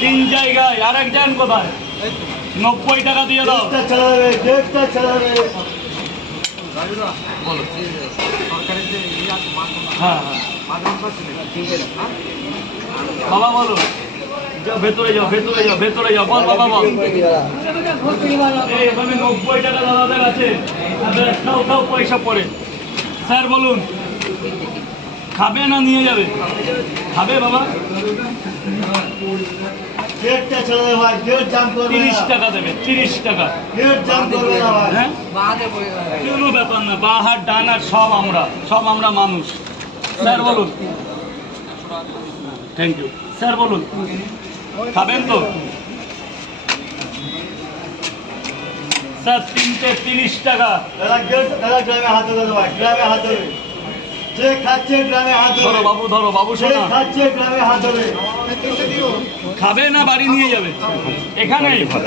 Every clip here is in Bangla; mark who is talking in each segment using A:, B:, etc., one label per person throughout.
A: তিন জায়গায় আর একজন কোথায়? নব্বই টাকা দিয়ে দাও।
B: চালাবে ডেটটা চালাবে।
A: হ্যাঁ হ্যাঁ। বাবা বলো। যাও ভেতরে যাও ভেতরে যাও ভেতরে যাও। বল বাবা বল। এখানে নব্বই টাকা দাদাদের আছে। আপনার একটাও পয়সা পড়ে। স্যার বলুন। খাবে না নিয়ে যাবে? খাবে বাবা। তিরিশ টাকা দেবে তিরিশ টাকা। হ্যাঁ? কোনো ব্যাপার না বা হাত সব আমরা সব আমরা মানুষ। স্যার বলুন। থ্যাংক ইউ স্যার বলুন। খাবেন তো? স্যার তিনটে তিরিশ টাকা।
B: গ্রামে হাত দেবে গ্রামে হাত দেবে যে খাচ্ছে গ্রামে হাত
A: ধরো। বাবু ধরো বাবু
B: খাচ্ছে গ্রামে হাত দেবে
A: খাবে না বাড়ি নিয়ে যাবে? এখানেই কত?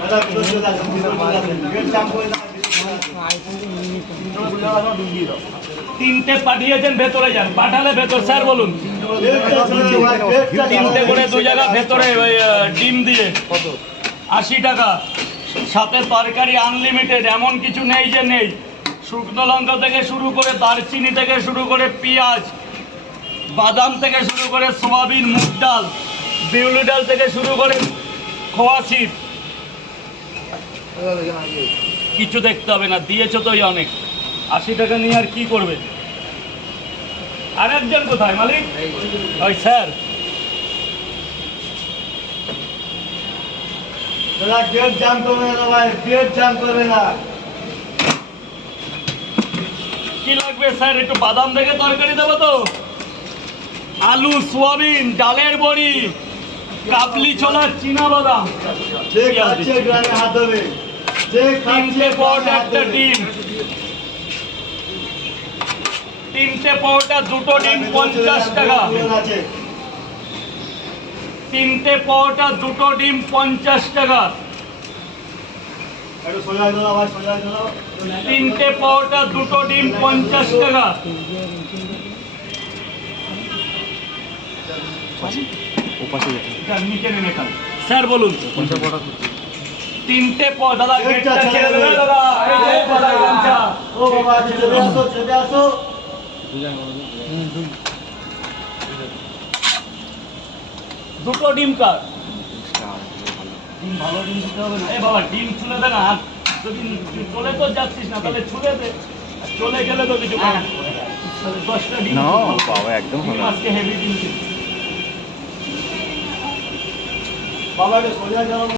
B: দাদা ভিতরে চলে আসুন ভিতরে চলে আসুন ডেট জাম করে না
A: তিনটে পাঠিয়েছেন ভেতরে যান। পাঠালে ভেতর স্যার বলুন। তিনটে করে দু জায়গা ভেতরে ডিম দিয়ে। কত আশি টাকা। সাথে তরকারি আনলিমিটেড এমন কিছু নেই যে নেই। শুকনো লঙ্কা থেকে শুরু করে দারচিনি থেকে শুরু করে পেঁয়াজ বাদাম থেকে শুরু করে সোয়াবিন মুগ ডাল বিউলি ডাল থেকে শুরু করে খোয়া শীত। কিছু দেখতে হবে না দিয়েছ তো অনেক। আশি টাকা নিয়ে আর কি করবে? আর একজন কোথায় মালিক? ওই স্যার।
B: দাদা ডেট জাম করবে না ভাই ডেট জাম করবে না।
A: কি লাগবে স্যার একটু বাদাম থেকে তরকারি দেবো তো? আলু সোয়াবিন ডালের বড়ি কাবলি ছোলা চীনা বাদাম।
B: যে খাচ্ছে গ্রামে হাত দেবে যে খাচ্ছে
A: পট একটা ডিম। তিনটে পরোটা দুটো ডিম পঞ্চাশ টাকা।
B: আছে।
A: তিনটে পরোটা দুটো ডিম পঞ্চাশ টাকা। তিনটে পরোটা দুটো ডিম পঞ্চাশ টাকা। নিচে স্যার বলুন। তিনটে প দাদা গেটটা ছেড়ে দেবে দাদা? এই যে
B: ও বাবা চেপে আসো চেপে আসো।
A: দুটো ডিম কার? ডিম ভালো ডিম দিতে হবে না। এ বাবা ডিম ছুলে দে না আর যদি চলে তো যাচ্ছিস না তাহলে ছুলে দে। আর চলে গেলে তো কিছু দশটা ডিম
C: না, বাবা, একদম ভালো।
A: আজকে হেভি ডিম।
B: বাবা এটা সোজা যাও।